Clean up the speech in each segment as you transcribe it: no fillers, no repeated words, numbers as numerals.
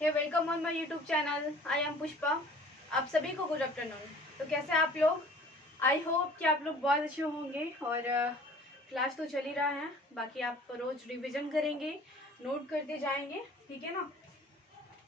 Hey welcome on my YouTube channel. I am Pushpa. आप सभी को गुड आफ्टरनून। तो कैसे हैं आप लोग? आई होप कि आप लोग बहुत अच्छे होंगे। और क्लास तो चल ही रहा है, बाकी आप रोज रिवीजन करेंगे, नोट करते जाएंगे, ठीक है ना।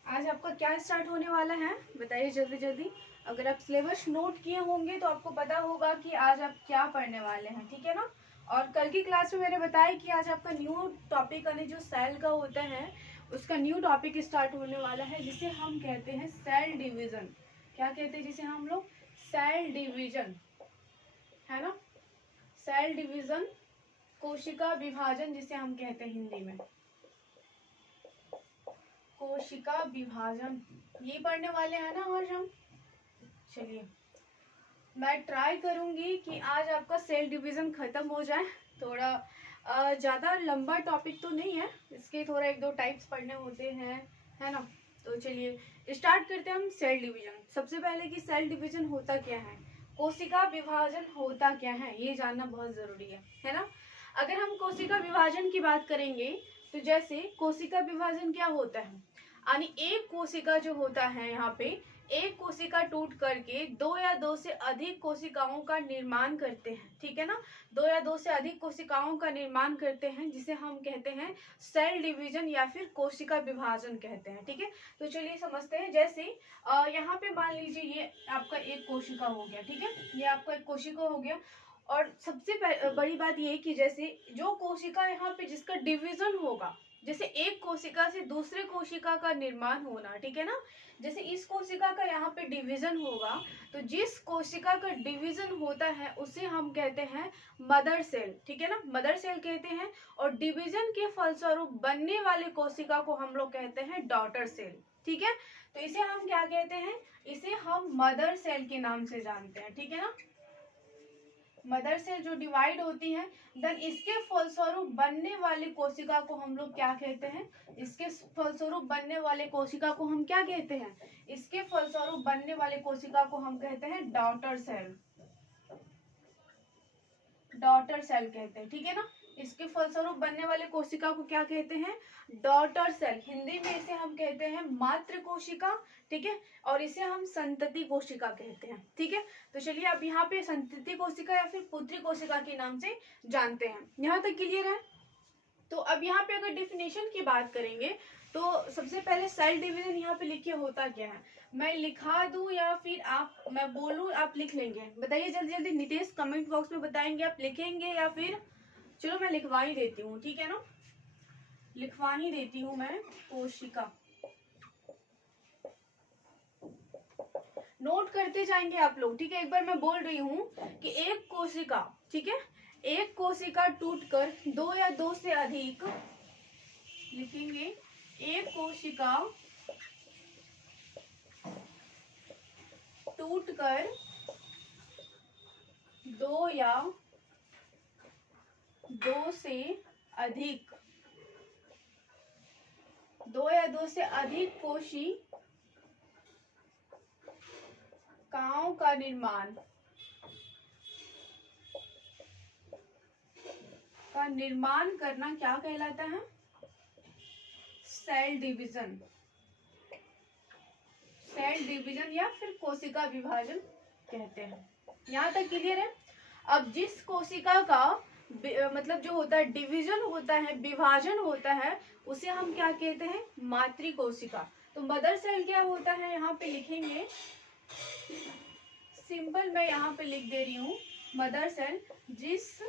आज आपका क्या स्टार्ट होने वाला है बताइए जल्दी जल्दी। अगर आप सिलेबस नोट किए होंगे तो आपको पता होगा कि आज आप क्या पढ़ने वाले हैं, ठीक है ना। और कल की क्लास में मैंने बताया कि आज आपका न्यू टॉपिक यानी जो सेल का होता है उसका न्यू टॉपिक स्टार्ट होने वाला है, जिसे हम कहते हैं सेल डिवीजन। क्या कहते हैं जिसे हम लोग? सेल डिवीजन, है ना। सेल डिवीजन, कोशिका विभाजन जिसे हम कहते हैं हिंदी में, कोशिका विभाजन, ये पढ़ने वाले हैं ना आज हम। चलिए, मैं ट्राई करूंगी कि आज आपका सेल डिवीजन खत्म हो जाए। थोड़ा ज़्यादा लंबा टॉपिक तो नहीं है, इसके थोड़ा एक दो टाइप्स पढ़ने होते हैं, है ना। तो चलिए स्टार्ट करते हैं हम सेल डिवीजन। सबसे पहले कि सेल डिवीजन होता क्या है, कोशिका विभाजन होता क्या है, ये जानना बहुत ज़रूरी है ना। अगर हम कोशिका विभाजन की बात करेंगे तो जैसे कोशिका विभाजन क्या होता है, यानी एक कोशिका जो होता है यहाँ पे, एक कोशिका टूट करके दो या दो से अधिक कोशिकाओं का निर्माण करते हैं, ठीक है ना। दो या दो से अधिक कोशिकाओं का निर्माण करते हैं, जिसे हम कहते हैं सेल डिवीजन या फिर कोशिका विभाजन कहते हैं, ठीक है। तो चलिए समझते हैं। जैसे यहाँ पे मान लीजिए ये आपका एक कोशिका हो गया, ठीक है, ये आपका एक कोशिका हो गया। और सबसे बड़ी बात ये कि जैसे जो कोशिका यहाँ पे जिसका डिवीजन होगा, जैसे एक कोशिका से दूसरे कोशिका का निर्माण होना, ठीक है ना। जैसे इस कोशिका का यहाँ पे डिवीजन होगा, तो जिस कोशिका का डिवीजन होता है उसे हम कहते हैं मदर सेल, ठीक है ना, मदर सेल कहते हैं। और डिवीजन के फलस्वरूप बनने वाले कोशिका को हम लोग कहते हैं डॉटर सेल, ठीक है। तो इसे हम क्या कहते हैं, इसे हम मदर सेल के नाम से जानते हैं, ठीक है ना। मदर सेल जो डिवाइड होती है, देन इसके फलस्वरूप बनने वाले कोशिका को हम लोग क्या कहते हैं, इसके फलस्वरूप बनने वाले कोशिका को हम क्या कहते हैं, इसके फलस्वरूप बनने वाले कोशिका को हम कहते हैं डॉटर सेल, डॉटर सेल कहते हैं, ठीक है ना। इसके फलस्वरूप बनने वाले कोशिका को क्या कहते हैं, डॉटर सेल। हिंदी में इसे हम कहते हैं मातृ कोशिका, ठीक है। और इसे हम संतति कोशिका कहते हैं, ठीक है। तो चलिए अब यहाँ पे संतति कोशिका या फिर पुत्री कोशिका के नाम से जानते हैं। यहाँ तक क्लियर है। तो अब यहाँ पे अगर डिफिनेशन की बात करेंगे तो सबसे पहले सेल डिवीजन यहाँ पे लिखिए होता क्या है। मैं लिखा दूं या फिर मैं बोलूं, आप लिख लेंगे? बताइए जल्दी जल्दी। नितेश कमेंट बॉक्स में बताएंगे आप लिखेंगे या फिर चलो मैं लिखवा ही देती हूँ, ठीक है ना, लिखवा ही देती हूँ मैं। कोशिका नोट करते जाएंगे आप लोग, ठीक है। एक बार मैं बोल रही हूँ कि एक कोशिका, ठीक है, एक कोशिका टूटकर दो या दो से अधिक, लिखेंगे एक कोशिका टूटकर दो या दो से अधिक, दो या दो से अधिक कोशिकाओं का निर्माण करना क्या कहलाता है, सेल डिवीजन, सेल डिवीजन या फिर कोशिका विभाजन कहते हैं। यहाँ तक क्लियर है। अब जिस कोशिका का मतलब जो होता है डिवीजन होता है, विभाजन होता है, उसे हम क्या कहते हैं, मातृ कोशिका। तो मदर सेल क्या होता है यहाँ पे लिखेंगे, सिंपल मैं यहाँ पे लिख दे रही हूँ, मदर सेल जिस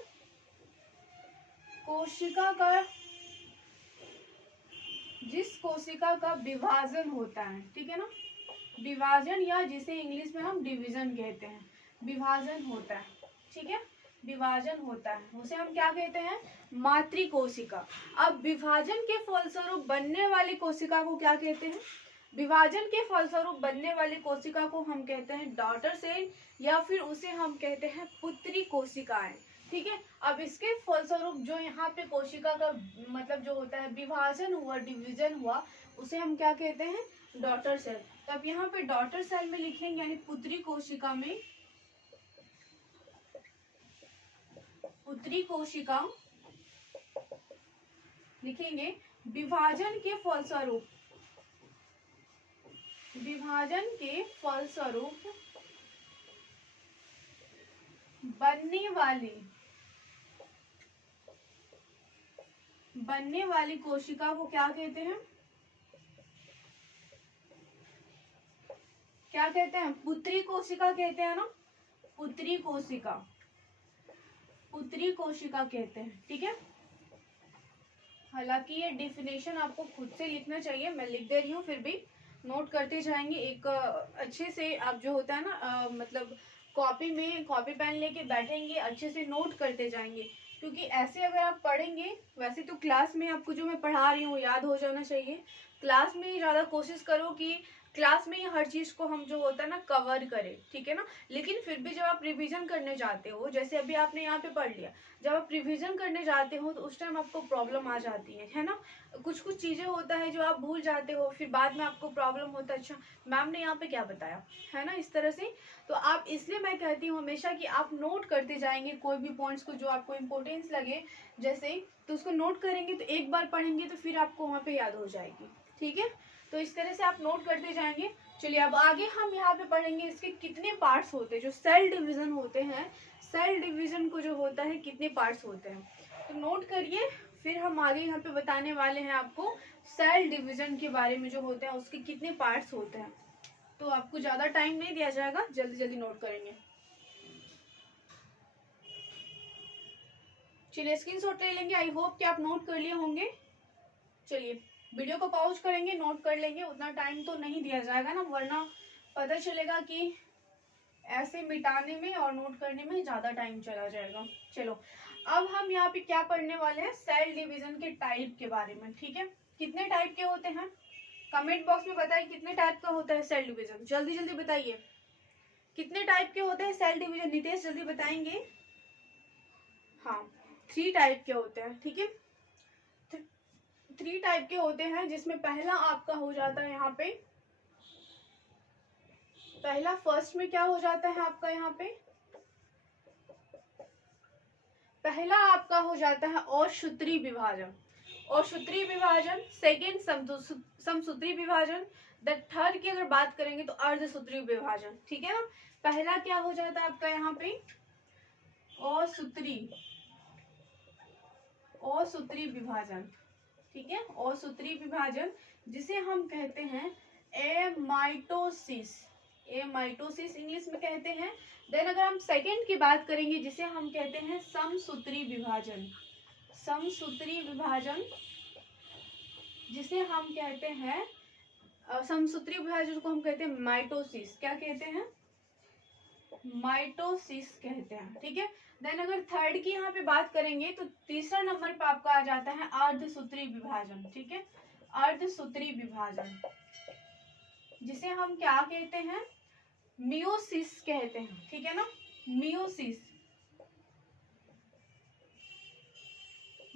कोशिका का विभाजन होता है, ठीक है ना, विभाजन या जिसे इंग्लिश में हम डिवीजन कहते हैं, विभाजन होता है, ठीक है, विभाजन होता है, उसे हम क्या कहते हैं, मातृ कोशिका। अब विभाजन के फलस्वरूप बनने वाली कोशिका को क्या कहते हैं, विभाजन के फलस्वरूप बनने वाली कोशिका को हम कहते हैं डॉटर सेल या फिर उसे हम कहते हैं पुत्री कोशिकाएं, ठीक है। अब इसके फलस्वरूप जो यहाँ पे कोशिका का मतलब जो होता है विभाजन हुआ, डिवीजन हुआ, उसे हम क्या कहते हैं, डॉटर सेल। तो अब यहाँ पे डॉटर सेल में लिखेंगे यानी पुत्री कोशिका में, पुत्री कोशिका लिखेंगे विभाजन के फलस्वरूप, विभाजन के फलस्वरूप बनने वाली कोशिका को क्या कहते हैं? क्या कहते हैं? पुत्री कोशिका कहते हैं ना, पुत्री कोशिका कहते हैं। ठीक है, हालांकि ये डेफिनेशन आपको खुद से लिखना चाहिए, मैं लिख दे रही हूँ, फिर भी नोट करते जाएंगे। एक अच्छे से आप जो होता है ना मतलब कॉपी पेन लेके बैठेंगे, अच्छे से नोट करते जाएंगे, क्योंकि ऐसे अगर आप पढ़ेंगे, वैसे तो क्लास में आपको जो मैं पढ़ा रही हूँ याद हो जाना चाहिए। क्लास में ही ज़्यादा कोशिश करो कि क्लास में ही हर चीज़ को हम जो होता है ना कवर करें, ठीक है ना। लेकिन फिर भी जब आप रिवीजन करने जाते हो, जैसे अभी आपने यहाँ पे पढ़ लिया, जब आप रिवीजन करने जाते हो तो उस टाइम आपको प्रॉब्लम आ जाती है ना। कुछ चीज़ें होता है जो आप भूल जाते हो, फिर बाद में आपको प्रॉब्लम होता है, अच्छा मैम ने यहाँ पे क्या बताया, है ना, इस तरह से। तो आप, इसलिए मैं कहती हूँ हमेशा कि आप नोट करते जाएंगे कोई भी पॉइंट्स को जो आपको इम्पोर्टेंस लगे जैसे, तो उसको नोट करेंगे, तो एक बार पढ़ेंगे तो फिर आपको वहाँ पे याद हो जाएगी। ठीक है, तो इस तरह से आप नोट करते जाएंगे। चलिए अब आगे हम यहाँ पे पढ़ेंगे इसके कितने पार्ट्स होते हैं, जो सेल डिवीजन होते हैं, सेल डिवीजन को जो होता है कितने पार्ट्स होते हैं, तो नोट करिए। फिर हम आगे यहाँ पे बताने वाले हैं आपको सेल डिवीजन के बारे में जो होते हैं उसके कितने पार्ट्स होते हैं। तो आपको ज्यादा टाइम नहीं दिया जाएगा, जल्दी जल्दी नोट करेंगे। चलिए स्क्रीनशॉट ले लेंगे, आई होप कि आप नोट कर लिए होंगे। चलिए वीडियो को पॉज करेंगे, नोट कर लेंगे, उतना टाइम तो नहीं दिया जाएगा ना, वरना पता चलेगा कि ऐसे मिटाने में और नोट करने में ज्यादा टाइम चला जाएगा। चलो अब हम यहाँ पे क्या पढ़ने वाले हैं, सेल डिवीजन के टाइप के बारे में। ठीक है, कितने टाइप के होते हैं, कमेंट बॉक्स में बताइए कितने टाइप का होता है सेल डिवीजन, जल्दी जल्दी बताइए कितने टाइप के होते हैं सेल डिवीजन। नितेश जल्दी बताएंगे। हाँ 3 टाइप के होते हैं। ठीक है, 3 टाइप के होते हैं, जिसमें पहला आपका हो जाता है यहाँ पे, पहला फर्स्ट में क्या हो जाता है आपका यहाँ पे, पहला आपका हो जाता है औषसूत्री विभाजन, औषसूत्री विभाजन। सेकेंड समसूत्री विभाजन। द थर्ड की अगर बात करेंगे तो अर्धसूत्री विभाजन। ठीक है ना, पहला क्या हो जाता है आपका यहाँ पे औषसूत्री विभाजन। ठीक है, औषसूत्री विभाजन जिसे हम कहते हैं एमाइटोसिस, एमाइटोसिस इंग्लिश में कहते हैं। देन अगर हम सेकेंड की बात करेंगे जिसे हम कहते हैं समसूत्री विभाजन, समसूत्री विभाजन जिसे हम कहते हैं समसूत्री विभाजन को हम कहते हैं माइटोसिस, क्या कहते हैं, माइटोसिस कहते हैं। ठीक है, देन अगर थर्ड की यहाँ पे बात करेंगे तो तीसरा नंबर पे आपका आ जाता है अर्धसूत्री विभाजन। ठीक है, अर्धसूत्री विभाजन जिसे हम क्या कहते हैं, मियोसिस कहते हैं। ठीक है ना, मियोसिस,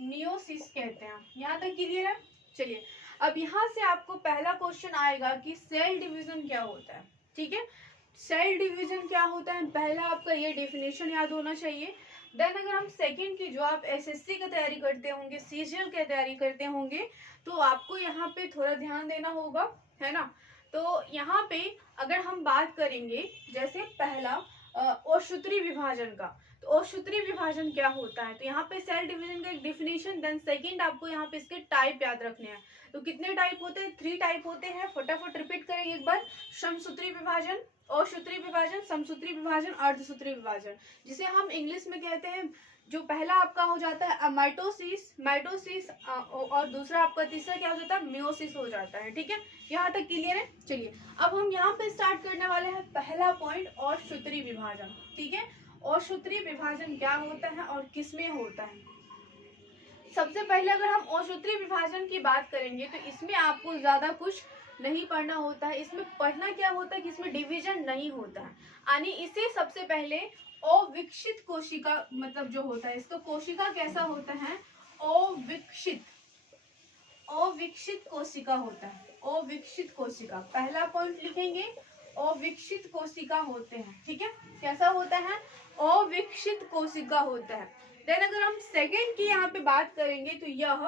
मियोसिस कहते हैं। यहाँ तक क्लियर है। चलिए अब यहाँ से आपको पहला क्वेश्चन आएगा कि सेल डिवीजन क्या होता है। ठीक है, सेल डिवीजन क्या होता है, पहला आपका ये डेफिनेशन याद होना चाहिए। देन अगर हम सेकंड की, जो आप एसएससी की तैयारी करते होंगे, सीजीएल की तैयारी करते होंगे, तो आपको यहाँ पे थोड़ा ध्यान देना होगा, है ना। तो यहाँ पे अगर हम बात करेंगे जैसे पहला औषसूत्री विभाजन का, तो औषसूत्री विभाजन क्या होता है, तो यहाँ पे सेल डिवीजन का एक डेफिनेशन, देन सेकंड आपको यहाँ पे इसके टाइप याद रखने हैं। तो कितने टाइप होते हैं, 3 टाइप होते हैं, फटाफट रिपीट करेंगे एक बार। समसूत्री विभाजन, औषसूत्री विभाजन, समसूत्री विभाजन, अर्धसूत्री विभाजन, जिसे हम इंग्लिश में कहते हैं, जो पहला आपका हो जाता है माइटोसिस, माइटोसिस, और दूसरा आपका तीसरा क्या हो जाता है, मियोसिस हो जाता है। ठीक है, यहाँ तक क्लियर है। चलिए अब हम यहाँ पे स्टार्ट करने वाले हैं पहला पॉइंट, औषसूत्री विभाजन। ठीक है, औषसूत्री विभाजन क्या होता है और किसमें होता है। सबसे पहले अगर हम औषसूत्री विभाजन की बात करेंगे तो इसमें आपको ज्यादा कुछ नहीं पढ़ना होता है। इसमें पढ़ना क्या होता है कि इसमें डिवीजन नहीं होता है, यानी इसे सबसे पहले अविकसित कोशिका मतलब जो होता है, इसका कोशिका कैसा होता है, अविकसित, अविकसित कोशिका होता है, अविकसित कोशिका। पहला पॉइंट लिखेंगे, अविकसित कोशिका होते हैं। ठीक है, कैसा होता है, अविकसित कोशिका होता है। देन अगर हम सेकेंड की यहाँ पे बात करेंगे तो यह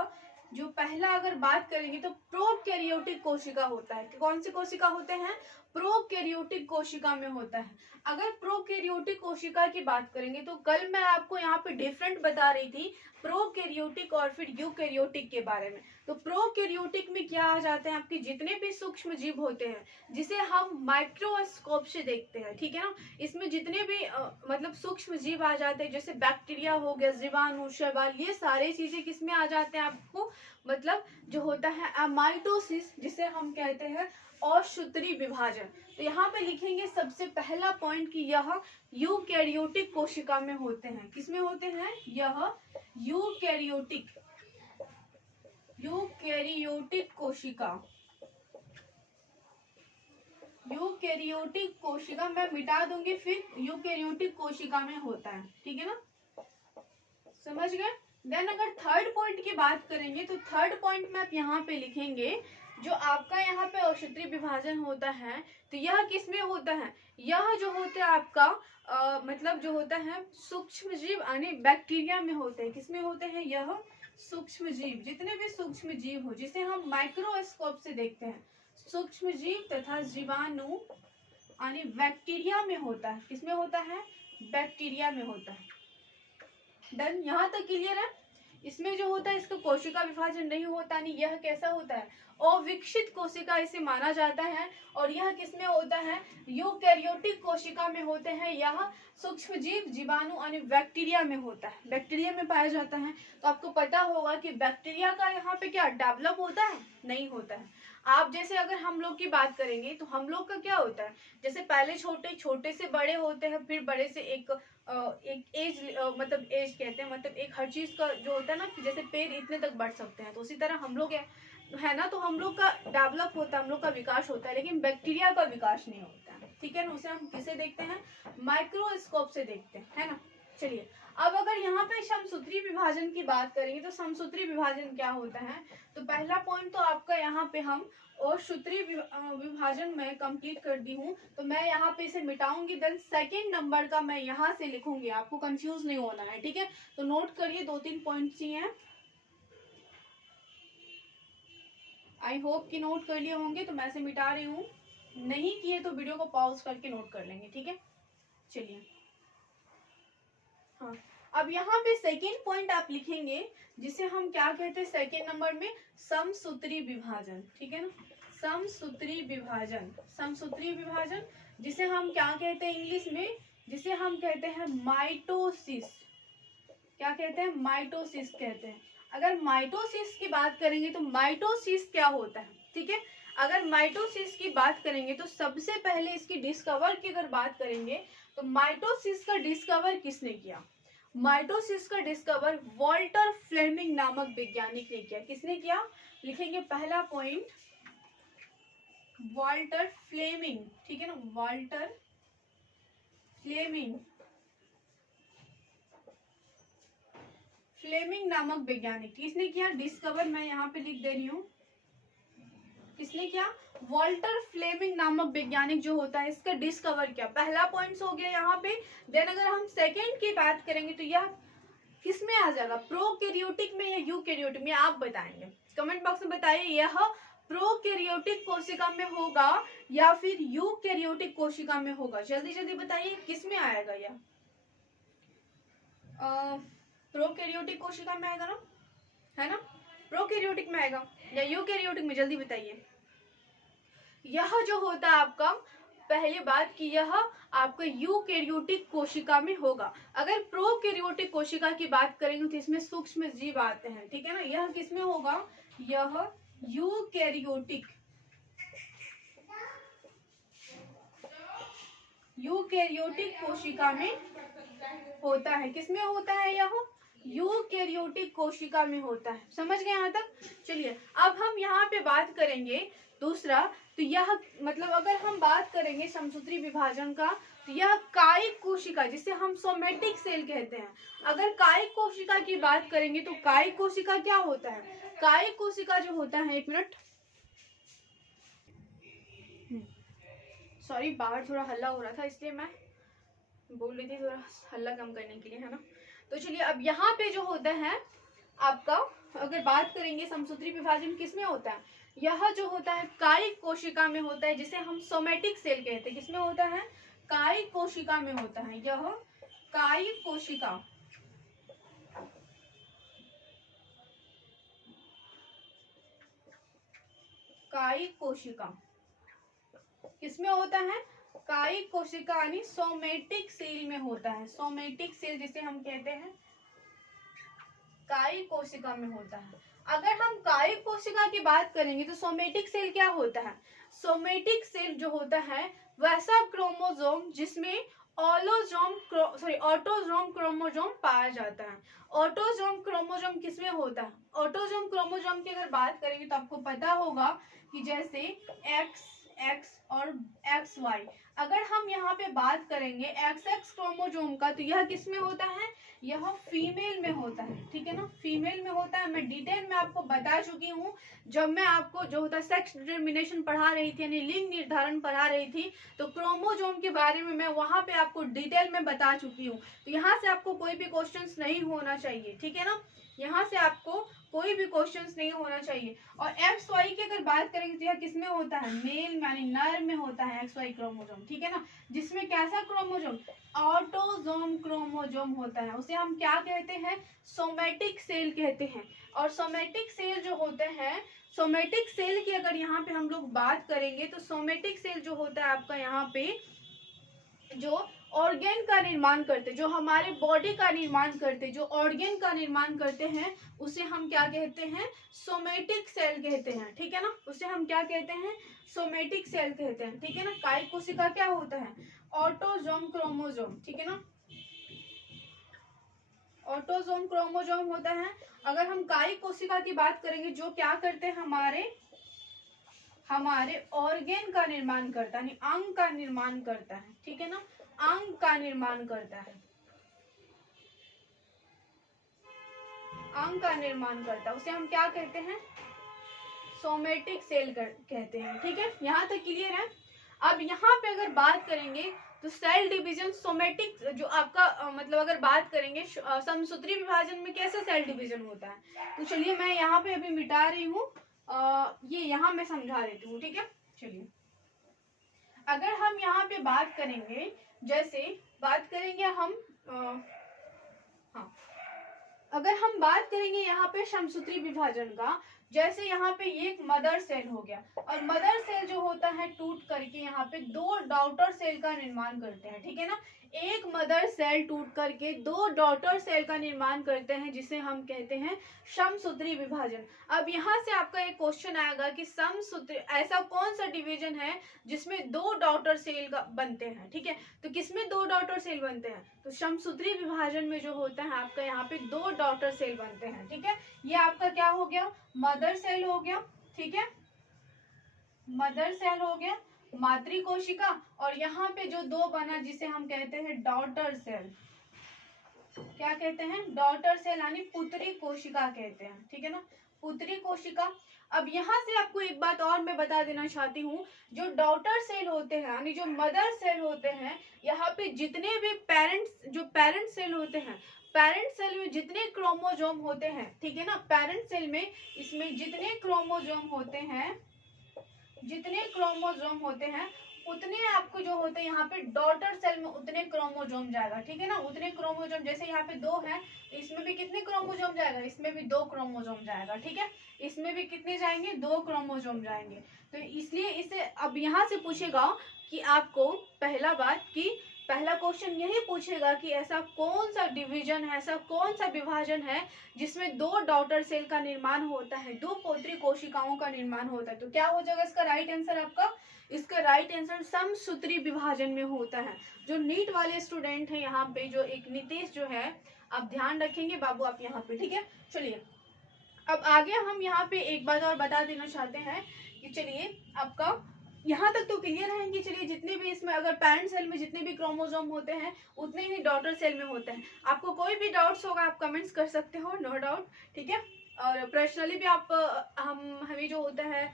जो पहला अगर बात करेंगे तो प्रोकैरियोटिक कोशिका होता है। कौन सी कोशिका होते हैं? प्रोकैरियोटिक कोशिका में होता है। अगर प्रोकैरियोटिक कोशिका की बात करेंगे तो कल मैं आपको यहाँ पे डिफरेंट बता रही थी प्रोकैरियोटिक और फिर यूकैरियोटिक के बारे में। तो प्रोकैरियोटिक में क्या आ जाते हैं, आपके जितने भी सूक्ष्म जीव होते हैं जिसे हम माइक्रोस्कोप से देखते हैं, ठीक है ना, इसमें जितने भी मतलब सूक्ष्म जीव आ जाते हैं, जैसे बैक्टीरिया हो गया, जीवाणु, शैवाल, ये सारी चीजें किसमें आ जाते हैं आपको, मतलब जो होता है माइटोसिस, जिसे हम कहते हैं असूत्री विभाजन। तो यहाँ पे लिखेंगे सबसे पहला पॉइंट कि यह यूकैरियोटिक कोशिका में होते हैं। किसमें होते हैं? यह यूकैरियोटिक कोशिका, यूकैरियोटिक कोशिका मैं मिटा दूंगी, फिर यूकैरियोटिक कोशिका में होता है, ठीक है ना, समझ गए। देन अगर थर्ड पॉइंट की बात करेंगे तो थर्ड पॉइंट में आप यहाँ पे लिखेंगे जो आपका यहाँ पे असूत्री विभाजन होता है, तो यह किसमें होता है? यह जो होता है आपका मतलब जो होता है सूक्ष्म जीव यानी बैक्टीरिया में होते हैं। किसमें होते हैं? यह सूक्ष्म जीव, जितने भी सूक्ष्म जीव हो जिसे हम माइक्रोस्कोप से देखते हैं, सूक्ष्म जीव तथा जीवाणु यानी बैक्टीरिया में होता है। किसमें होता है? बैक्टीरिया में होता है। डन, यहाँ तक क्लियर है। इसमें जो होता है इसका कोशिका विभाजन नहीं होता, नहीं, यह कैसा होता है? अविकसित कोशिका इसे माना जाता है। और यह किसमें होता है? यूकैरियोटिक कोशिका में होते हैं। यह सूक्ष्म जीव, जीवाणु यानी बैक्टीरिया में होता है, बैक्टीरिया में पाया जाता है। तो आपको पता होगा कि बैक्टीरिया का यहाँ पे क्या डेवलप होता है? नहीं होता है। आप जैसे अगर हम लोग की बात करेंगे तो हम लोग का क्या होता है, जैसे पहले छोटे छोटे से बड़े होते हैं, फिर बड़े से एक एज मतलब एज कहते हैं, मतलब एक हर चीज का जो होता है ना कि जैसे पेड़ इतने तक बढ़ सकते हैं, तो उसी तरह हम लोग है ना, तो हम लोग का डेवलप होता है, हम लोग का विकास होता है, लेकिन बैक्टीरिया का विकास नहीं होता है, ठीक है ना। उसे हम किसे देखते हैं? माइक्रोस्कोप से देखते हैं, है ना। चलिए, अब अगर यहाँ पे समसूत्री विभाजन की बात करेंगे तो समसूत्री विभाजन क्या होता है, तो पहला पॉइंट तो आपका यहाँ पे हम और सूत्री विभाजन में कंप्लीट कर दी हूँ, तो मैं यहाँ पे इसे मिटाऊंगी। देन सेकंड नंबर का मैं यहाँ से लिखूंगी, आपको कंफ्यूज नहीं होना है, ठीक है। तो नोट करिए, 2-3 पॉइंट्स ही हैं, आई होप कि नोट कर लिए होंगे। तो मैं इसे मिटा रही हूँ, नहीं किए तो वीडियो को पॉज करके नोट कर लेंगे, ठीक है। चलिए, हाँ, अब यहाँ पे सेकेंड पॉइंट आप लिखेंगे जिसे हम क्या कहते हैं सेकेंड नंबर में? समसूत्री विभाजन, ठीक है ना, समसूत्री विभाजन। समसूत्री विभाजन जिसे हम क्या कहते हैं इंग्लिश में? जिसे हम कहते हैं माइटोसिस। क्या कहते हैं? माइटोसिस कहते हैं। अगर माइटोसिस की बात करेंगे तो माइटोसिस क्या होता है, ठीक है। अगर माइटोसिस की बात करेंगे तो सबसे पहले इसकी डिस्कवर की अगर बात करेंगे तो माइटोसिस का डिस्कवर किसने किया? माइटोसिस का डिस्कवर वॉल्टर फ्लेमिंग नामक वैज्ञानिक ने किया। किसने किया? लिखेंगे पहला पॉइंट, वॉल्टर फ्लेमिंग, ठीक है ना, वॉल्टर फ्लेमिंग, फ्लेमिंग नामक वैज्ञानिक। किसने किया डिस्कवर? मैं यहाँ पे लिख दे रही हूँ, किसने किया? वॉल्टर फ्लेमिंग नामक वैज्ञानिक जो होता है इसका डिस्कवर किया। पहला पॉइंट हो गया यहाँ पे। देन अगर हम सेकेंड की बात करेंगे तो यह किसमें आ जाएगा? प्रोकैरियोटिक में या यूकैरियोटिक में? आप बताएंगे, कमेंट बॉक्स में बताइए, यह प्रोकैरियोटिक कोशिका में होगा या फिर यूकैरियोटिक कोशिका में होगा? जल्दी जल्दी बताइए, किसमें आएगा यह? प्रोकैरियोटिक कोशिका में आएगा ना, है ना, प्रोकैरियोटिक में आएगा या यूकैरियोटिक में? जल्दी बताइए। यह जो होता है आपका, पहली बात कि यह आपका यूकैरियोटिक कोशिका में होगा। अगर प्रोकैरियोटिक कोशिका की बात करेंगे तो इसमें सूक्ष्म जीव आते हैं, ठीक है ना। यह किसमें होगा? यह यूकैरियोटिक, यूकैरियोटिक कोशिका में होता है। किसमें होता है? यह यूकैरियोटिक कोशिका में होता है। समझ गए यहाँ तक? चलिए, अब हम यहाँ पे बात करेंगे दूसरा, तो यह मतलब अगर हम बात करेंगे समसूत्री विभाजन का, तो यह कायिक कोशिका जिसे हम सोमेटिक सेल कहते हैं। अगर कायिक कोशिका की बात करेंगे तो कायिक कोशिका क्या होता है? कायिक कोशिका जो होता है, एक मिनट, सॉरी, बाहर थोड़ा हल्ला हो रहा था इसलिए मैं बोल रही थी थोड़ा हल्ला कम करने के लिए, है ना। तो चलिए, अब यहाँ पे जो होता है आपका अगर बात करेंगे समसूत्री विभाजन किसमें होता है, यह जो होता है कायिक कोशिका में होता है, जिसे हम सोमेटिक सेल कहते हैं। किसमें होता है, कायिक कोशिका में होता है। यह कायिक कोशिका, कायिक कोशिका किसमें होता है, कायिक कोशिका यानी सोमेटिक सेल में होता है। सोमेटिक सेल जिसे हम कहते हैं कायिक कोशिका में होता है। अगर हम कायिक कोशिका की बात करेंगे तो सोमेटिक सेल क्या होता है, सोमेटिक सेल जो होता है वैसा क्रोमोसोम जिसमें ऑटोसोम क्रोमोसोम पाया जाता है। ऑटोसोम क्रोमोसोम किसमें होता है, ऑटोसोम क्रोमोसोम की अगर बात करेंगे तो आपको पता होगा कि जैसे एक्स और XY, अगर हम यहाँ पे बात करेंगे XX क्रोमोसोम का तो यह किसमें होता है, यह फीमेल में होता है। ठीक है ना, फीमेल में होता है। मैं डिटेल में आपको बता चुकी हूँ जब मैं आपको जो होता है सेक्स डिटरमिनेशन पढ़ा रही थी, यानी लिंग निर्धारण पढ़ा रही थी, तो क्रोमोसोम के बारे में मैं वहां पे आपको डिटेल में बता चुकी हूँ। तो यहाँ से आपको कोई भी क्वेश्चंस नहीं होना चाहिए। ठीक है ना, यहाँ से आपको कोई भी क्वेश्चंस नहीं होना चाहिए। और XY की अगर बात करेंगे तो यह किसमें होता है, मेल यानी नर में होता है XY क्रोमोसोम। ठीक है ना, जिसमें कैसा क्रोमोसोम, ऑटोसोम क्रोमोसोम होता है। उसे हम क्या कहते हैं, सोमेटिक सेल कहते हैं। और सोमेटिक सेल जो होते हैं, सोमेटिक सेल की अगर यहाँ पे हम लोग बात करेंगे तो सोमेटिक सेल जो होता है आपका यहाँ पे जो ऑर्गेन का निर्माण करते, जो हमारे बॉडी का निर्माण करते, जो ऑर्गेन का निर्माण करते हैं, उसे हम क्या कहते हैं, सोमेटिक सेल कहते हैं। ठीक है ना, उसे हम क्या कहते हैं, सोमेटिक सेल कहते हैं। ठीक है ना, कायिक कोशिका क्या होता है, ऑटोसोम क्रोमोसोम। ठीक है ना, ऑटोसोम क्रोमोसोम होता है। अगर हम कायिक कोशिका की बात करेंगे जो क्या करते हैं, हमारे ऑर्गेन का निर्माण करता है, अंग का निर्माण करता है। ठीक है ना, अंग का निर्माण करता है, अंग का निर्माण करता है, उसे हम क्या कहते हैं, सोमेटिक सेल कहते हैं। ठीक है, यहाँ तक क्लियर है। अब यहाँ पे अगर बात करेंगे तो सेल डिवीजन सोमेटिक जो आपका मतलब अगर बात करेंगे समसूत्री विभाजन में कैसे सेल डिवीजन होता है, तो चलिए मैं यहाँ पे अभी मिटा रही हूँ, ये यहाँ मैं समझा देती हूँ। ठीक है, चलिए अगर हम यहाँ पे बात करेंगे, जैसे बात करेंगे हम हाँ, अगर हम बात करेंगे यहाँ पे समसूत्री विभाजन का, जैसे यहाँ पे ये एक मदर सेल हो गया, और मदर सेल जो होता है टूट करके यहाँ पे दो डॉटर सेल का निर्माण करते हैं। ठीक है ना, एक मदर सेल टूट करके दो डॉटर सेल का निर्माण करते हैं, जिसे हम कहते हैं समसूत्री विभाजन। अब यहाँ से आपका एक क्वेश्चन आएगा कि समसूत्री ऐसा कौन सा डिवीजन है जिसमें दो डॉटर सेल का बनते हैं। ठीक है, तो किसमें दो डॉटर सेल बनते हैं, तो समसूत्री विभाजन में जो होता है आपका यहाँ पे दो डॉटर सेल बनते हैं। ठीक है, ये आपका क्या हो गया, मदर सेल हो गया। ठीक है, मदर सेल हो गया, मातृ कोशिका, और यहाँ पे जो दो बना जिसे हम कहते हैं डॉटर सेल, क्या कहते हैं, डॉटर सेल यानी पुत्री कोशिका कहते हैं। ठीक है ना, पुत्री कोशिका। अब यहाँ से आपको एक बात और मैं बता देना चाहती हूँ, जो डॉटर सेल होते हैं यानी जो मदर सेल होते हैं, यहाँ पे जितने भी पेरेंट सेल होते हैं, पेरेंट सेल में जितने क्रोमोसोम होते हैं, ठीक है ना, पेरेंट सेल में इसमें जितने क्रोमोसोम होते हैं, जितने क्रोमोसोम होते हैं उतने आपको जो होते हैं यहाँ पे डॉटर सेल में उतने क्रोमोसोम जाएगा। ठीक है ना, उतने क्रोमोसोम, जैसे यहाँ पे दो है तो इसमें भी कितने क्रोमोसोम जाएगा, इसमें भी दो क्रोमोसोम जाएगा। ठीक है, इसमें भी कितने जाएंगे, दो क्रोमोसोम जाएंगे। तो इसलिए इसे अब यहाँ से पूछेगा कि आपको पहला बात कि पहला क्वेश्चन यही पूछेगा कि ऐसा कौन सा डिवीजन है, ऐसा कौन सा विभाजन है जिसमें दो डॉटर सेल का निर्माण होता है, दो पोत्री कोशिकाओं का निर्माण होता है। तो क्या हो जाएगा इसका राइट आंसर आपका, इसका राइट आंसर समसूत्री विभाजन में होता है। जो नीट वाले स्टूडेंट है यहाँ पे, जो एक नीतीश जो है, आप ध्यान रखेंगे बाबू आप यहाँ पे। ठीक है, चलिए अब आगे हम यहाँ पे एक बात और बता देना चाहते हैं कि चलिए आपका यहाँ तक तो क्लियर है कि चलिए जितने भी इसमें अगर पेरेंट सेल में जितने भी क्रोमोसोम होते हैं उतने ही डॉटर सेल में होते हैं। आपको कोई भी डाउट्स होगा आप कमेंट्स कर सकते हो, नो डाउट। ठीक है, और पर्सनली भी आप हमें जो होता है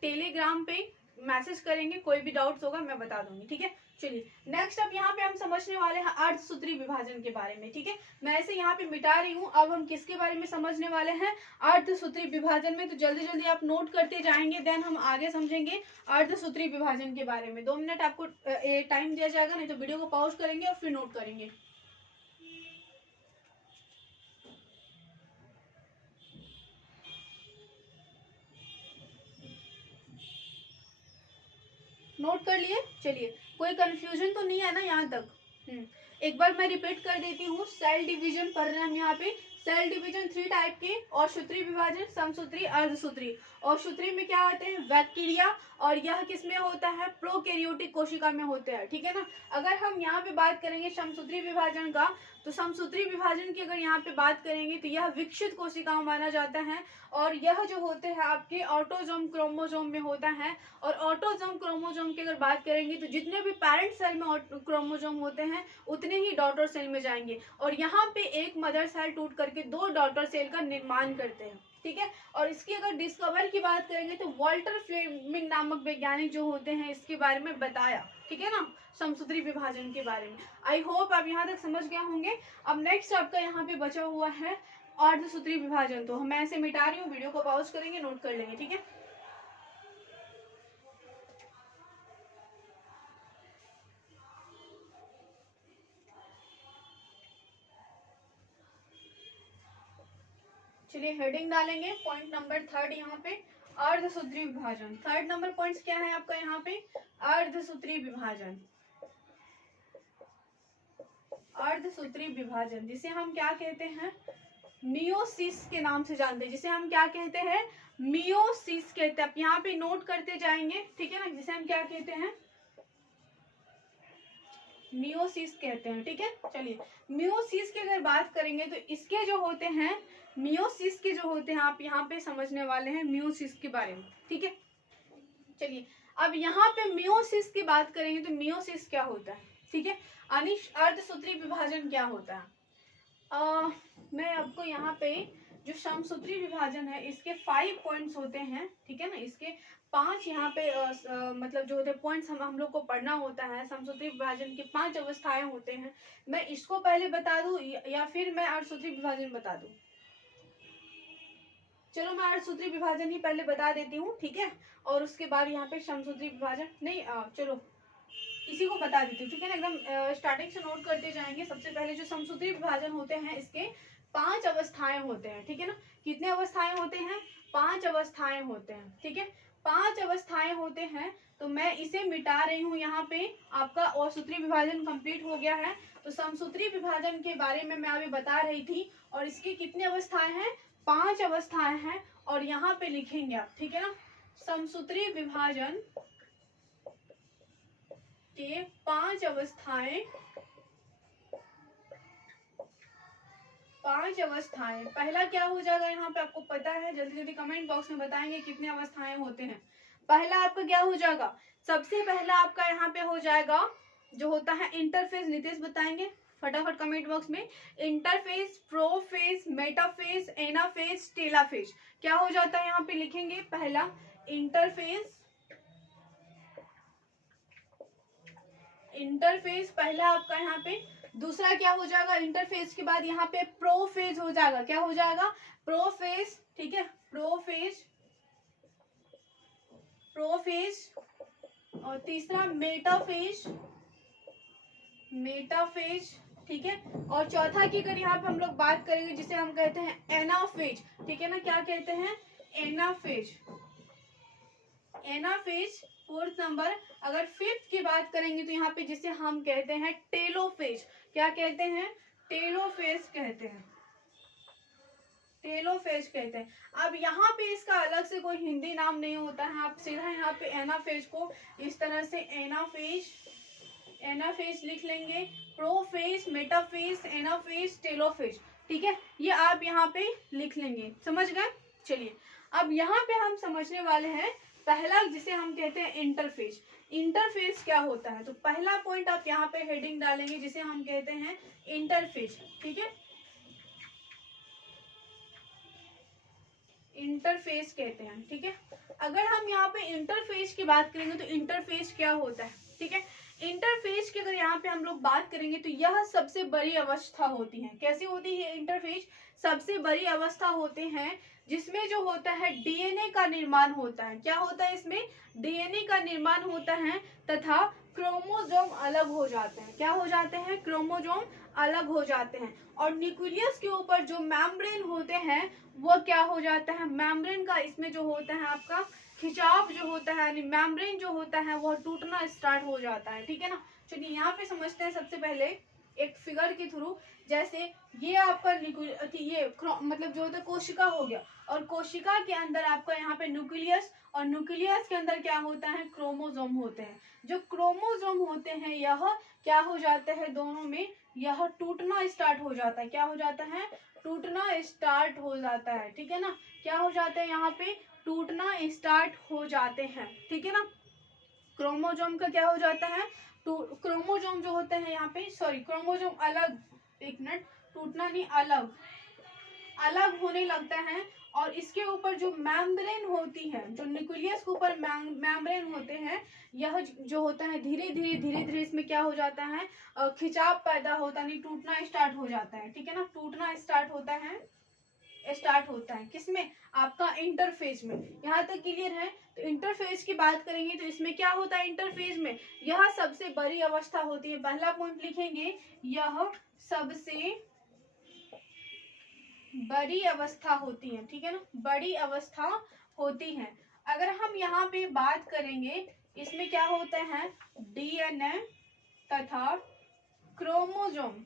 टेलीग्राम पे मैसेज करेंगे, कोई भी डाउट्स होगा मैं बता दूंगी, ठीक है। चलिए नेक्स्ट अब यहाँ पे हम समझने वाले हैं अर्धसूत्री विभाजन के बारे में, ठीक है। मैं ऐसे यहाँ पे मिटा रही हूँ। अब हम किसके बारे में समझने वाले हैं, अर्धसूत्री विभाजन में। तो जल्दी जल्दी आप नोट करते जाएंगे, देन हम आगे समझेंगे अर्धसूत्री विभाजन के बारे में। 2 मिनट आपको टाइम दिया जाएगा, नहीं तो वीडियो को पॉज करेंगे और फिर नोट करेंगे। नोट कर लिए, चलिए कोई कंफ्यूजन तो नहीं है ना यहाँ तक। एक बार मैं रिपीट कर देती हूँ। सेल डिवीजन पढ़ रहे हैं हम यहाँ पे। सेल डिवीजन 3 टाइप के, औषसूत्री विभाजन, समसूत्री, अर्धसूत्री। औषसूत्री में क्या आते हैं, बैक्टीरिया, और यह किसमें होता है, प्रोकैरियोटिक कोशिका में होते हैं, ठीक है ना। अगर हम यहाँ पे बात करेंगे समसूत्री विभाजन का, तो समसूत्री विभाजन की अगर यहाँ पे बात करेंगे तो यह विकसित कोशिकाओं माना जाता है, और यह जो होते हैं आपके ऑटोजोम क्रोमोजोम में होता है। और ऑटोजोम क्रोमोजोम की अगर बात करेंगे तो जितने भी पेरेंट सेल में क्रोमोजोम होते हैं उतने ही डॉटर सेल में जाएंगे, और यहाँ पे एक मदर सेल टूट करके 2 डॉटर सेल का निर्माण करते हैं, ठीक है। और इसकी अगर डिस्कवर की बात करेंगे तो वाल्टर फ्लेमिंग नामक वैज्ञानिक जो होते हैं इसके बारे में बताया, ठीक है ना, समसूत्री विभाजन के बारे में। आई होप आप यहाँ तक समझ गए होंगे। अब नेक्स्ट आपका यहाँ पे बचा हुआ है अर्धसूत्री विभाजन। तो मैं ऐसे मिटा रही हूँ, वीडियो को पॉज करेंगे, नोट कर लेंगे, ठीक है। चलिए हेडिंग डालेंगे, पॉइंट नंबर 3 यहाँ पे अर्धसूत्री विभाजन। 3rd नंबर पॉइंट्स क्या है आपका यहाँ पे, अर्धसूत्री विभाजन। अर्धसूत्री विभाजन जिसे हम क्या कहते हैं, मियोसिस के नाम से जानते हैं, जिसे हम क्या कहते हैं, मियोसिस कहते हैं। आप यहाँ पे नोट करते जाएंगे, ठीक है ना, जिसे हम क्या कहते हैं, मियोसिस कहते हैं, ठीक है। चलिए मियोसिस की अगर बात करेंगे तो इसके जो होते हैं, मियोसिस के जो होते हैं, आप यहाँ पे समझने वाले हैं मियोसिस के बारे में, ठीक है। चलिए अब यहाँ पे मियोसिस की बात करेंगे तो मियोसिस क्या होता है, ठीक है। अर्धसूत्री विभाजन क्या होता है। मैं आपको यहाँ पे जो समसूत्री विभाजन है इसके 5 पॉइंट्स होते हैं, ठीक है ना। इसके 5 यहाँ पे मतलब जो होते हैं पॉइंट्स हम लोग को पढ़ना होता है। समसूत्री विभाजन की 5 अवस्थाएं होते हैं। मैं इसको पहले बता दूं या फिर मैं अर्धसूत्री विभाजन बता दूं। चलो मैं अर्धसूत्री विभाजन ही पहले बता देती हूँ, ठीक है, और उसके बाद यहाँ पे समसूत्री विभाजन नहीं, चलो इसी को बता देती हूँ, ठीक है ना। एकदम स्टार्टिंग से नोट करते जाएंगे। सबसे पहले जो समसूत्री विभाजन होते हैं इसके 5 अवस्थाएं होते हैं, ठीक है ना। कितने अवस्थाएं होते हैं, 5 अवस्थाएं होते हैं, ठीक है। 5 अवस्थाएं होते हैं। तो मैं इसे मिटा रही हूँ यहाँ पे। आपका औषसूत्री विभाजन कंप्लीट हो गया है। तो समसूत्री विभाजन के बारे में मैं अभी बता रही थी, और इसकी कितनी अवस्थाएं हैं, 5 अवस्थाएं हैं, और यहाँ पे लिखेंगे आप, ठीक है ना। समसूत्री विभाजन के 5 अवस्थाएं, 5 अवस्थाएं। पहला क्या हो जाएगा यहाँ पे आपको पता है, जल्दी जल्दी कमेंट बॉक्स में बताएंगे कितने अवस्थाएं होते हैं। पहला आपका क्या हो जाएगा, सबसे पहला आपका यहाँ पे हो जाएगा जो होता है इंटरफेज। नितेश बताएंगे फटाफट कमेंट बॉक्स में। Interphase, prophase, metaphase, anaphase, telophase. क्या हो जाता है यहाँ पे लिखेंगे, पहला इंटरफेज, इंटरफेज पहला आपका यहाँ पे। दूसरा क्या हो जाएगा, इंटरफेज के बाद यहाँ पे प्रोफेज हो जाएगा। क्या हो जाएगा, प्रोफेज, ठीक है, प्रोफेज, प्रोफेज। और तीसरा मेटाफेज, मेटाफेज, ठीक है। और चौथा की अगर यहाँ पे हम लोग बात करेंगे जिसे हम कहते हैं एनाफेज, ठीक है ना। क्या कहते हैं, एनाफेज, एनाफेज 4th नंबर। अगर 5th की बात करेंगे तो यहाँ पे जिसे हम कहते हैं टेलोफेज। क्या कहते हैं, टेलोफेज कहते हैं, टेलोफेज कहते हैं। अब यहाँ पे इसका अलग से कोई हिंदी नाम नहीं होता है। आप सीधा यहाँ पे एनाफेज को इस तरह से एनाफेज, एनाफेज लिख लेंगे। प्रोफेज, मेटाफेज, एनाफेज, टेलोफेज, ठीक है, ये आप यहाँ पे लिख लेंगे, समझ गए। चलिए अब यहाँ पे हम समझने वाले हैं पहला जिसे हम कहते हैं इंटरफेज। इंटरफेज क्या होता है, तो पहला पॉइंट आप यहाँ पे हेडिंग डालेंगे जिसे हम कहते हैं इंटरफेज, ठीक है। इंटरफेज कहते हैं, ठीक है। अगर हम यहाँ पे इंटरफेज की बात करेंगे तो इंटरफेज क्या होता है, ठीक है। इंटरफेज की अगर यहाँ पे हम लोग बात करेंगे तो यह सबसे बड़ी अवस्था होती है। कैसी होती है इंटरफेज? सबसे बड़ी अवस्था होते हैं जिसमें जो होता है डीएनए का निर्माण होता है। क्या होता है इसमें? डीएनए का निर्माण होता है तथा क्रोमोसोम अलग हो जाते हैं। क्या हो जाते हैं? क्रोमोसोम अलग हो जाते हैं। और न्यूक्लियस के ऊपर जो मेम्ब्रेन होते हैं वो क्या हो जाता है? मेम्ब्रेन का इसमें जो होता है आपका खिंचाव जो होता है, यानी मेम्ब्रेन जो होता है वो टूटना स्टार्ट हो जाता है, ठीक है ना। चलिए यहाँ पे समझते हैं सबसे पहले एक फिगर के थ्रू। जैसे ये आपका ये मतलब जो होता है कोशिका हो गया, और कोशिका के अंदर आपका यहाँ पे न्यूक्लियस, और न्यूक्लियस के अंदर क्या होता है? क्रोमोसोम होते हैं। जो क्रोमोसोम होते हैं यह क्या हो जाते हैं? दोनों में यह टूटना स्टार्ट हो जाता है। क्या हो जाता है? टूटना स्टार्ट हो जाता है, ठीक है ना। क्या हो जाता है? यहाँ पे टूटना स्टार्ट हो जाते हैं, ठीक है ना। क्रोमोसोम का क्या हो जाता है? क्रोमोसोम जो होते हैं यहाँ पे, सॉरी क्रोमोसोम अलग, एक मिनट, टूटना नहीं, अलग अलग होने लगता है। और इसके ऊपर जो मेम्ब्रेन होती है, जो न्यूक्लियस के ऊपर मेम्ब्रेन होते हैं, यह जो होता है धीरे धीरे इसमें क्या हो जाता है? खिंचाव पैदा होता नहीं, टूटना स्टार्ट हो जाता है, ठीक है ना। टूटना स्टार्ट होता है किसमें? आपका इंटरफेज में। यहाँ तक क्लियर है? तो इंटरफेज की बात करेंगे तो इसमें क्या होता है? इंटरफेज में यह सबसे बड़ी अवस्था होती है। पहला पॉइंट लिखेंगे, यह सबसे बड़ी अवस्था होती है, ठीक है ना, बड़ी अवस्था होती है। अगर हम यहाँ पे बात करेंगे, इसमें क्या होता है? डीएनए तथा क्रोमोसोम,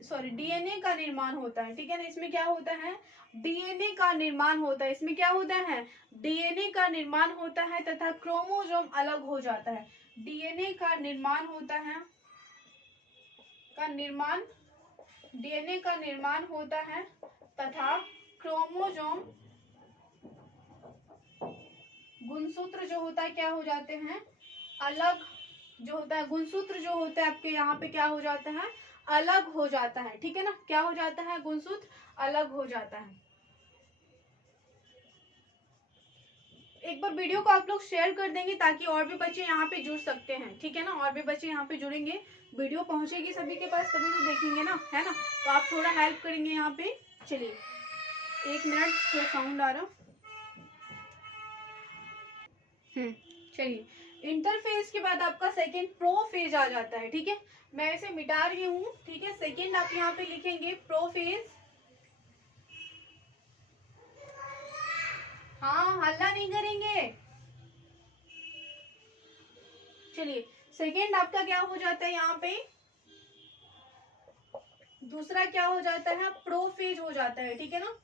सॉरी डीएनए का निर्माण होता है, ठीक है ना। इसमें क्या होता है? डीएनए का निर्माण होता है। इसमें क्या होता है? डीएनए का निर्माण होता है तथा क्रोमोसोम अलग हो जाता है। डीएनए का निर्माण होता है, डीएनए का निर्माण होता है तथा क्रोमोसोम गुणसूत्र जो होता है क्या हो जाते हैं? अलग जो होता है, गुणसूत्र जो होता है आपके यहाँ पे क्या हो जाता है? अलग हो जाता है, ठीक है ना। क्या हो जाता है? गुणसूत्र अलग हो जाता है। एक बार वीडियो को आप लोग शेयर कर देंगे ताकि और भी बच्चे यहाँ पे जुड़ सकते हैं, ठीक है ना। और भी बच्चे यहाँ पे जुड़ेंगे, वीडियो पहुंचेगी सभी के पास, तभी तो देखेंगे ना, है ना। तो आप थोड़ा हेल्प करेंगे यहाँ पे। चलिए एक मिनट, थोड़ा साउंड आ रहा। चलिए, इंटरफेज के बाद आपका सेकेंड प्रोफेज आ जाता है, ठीक है। मैं इसे मिटा रही हूँ, ठीक है। सेकेंड आप यहाँ पे लिखेंगे प्रोफेज। हाँ, हल्ला नहीं करेंगे। चलिए, सेकेंड आपका क्या हो जाता है? यहाँ पे दूसरा क्या हो जाता है? प्रोफेज हो जाता है, ठीक है ना।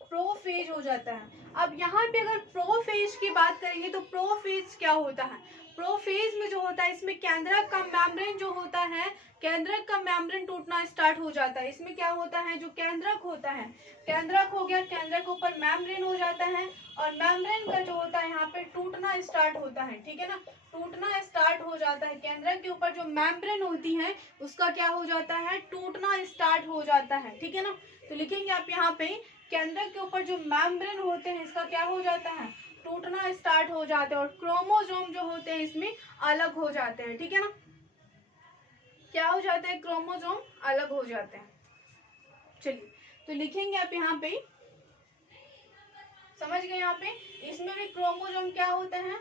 प्रोफेज हो जाता है। अब यहाँ पे अगर प्रोफेज की बात करेंगे तो प्रोफेज क्या होता है? प्रोफेज में जो होता है, इसमें केंद्रक का मेम्ब्रेन जो होता है, केंद्रक का मेम्ब्रेन टूटना स्टार्ट हो जाता है। इसमें क्या होता है? जो केंद्रक होता है, केंद्रक हो गया, केंद्रक के ऊपर मेम्ब्रेन हो जाता है, और मेम्ब्रेन का जो होता है यहाँ पे टूटना स्टार्ट होता है, ठीक है ना। टूटना स्टार्ट हो जाता है। केंद्रक के ऊपर जो मेम्ब्रेन होती है उसका क्या हो जाता है? टूटना स्टार्ट हो जाता है, ठीक है ना। तो लिखेंगे आप यहाँ पे, केंद्रक के ऊपर जो मेम्ब्रेन होते हैं इसका क्या हो जाता है? टूटना स्टार्ट हो जाते हैं। और क्रोमोसोम जो होते हैं इसमें अलग हो जाते हैं, ठीक है ना। क्या हो जाते हैं? क्रोमोसोम अलग हो जाते हैं। चलिए, तो लिखेंगे आप यहाँ पे, समझ गए। यहाँ पे इसमें भी क्रोमोसोम क्या होते हैं?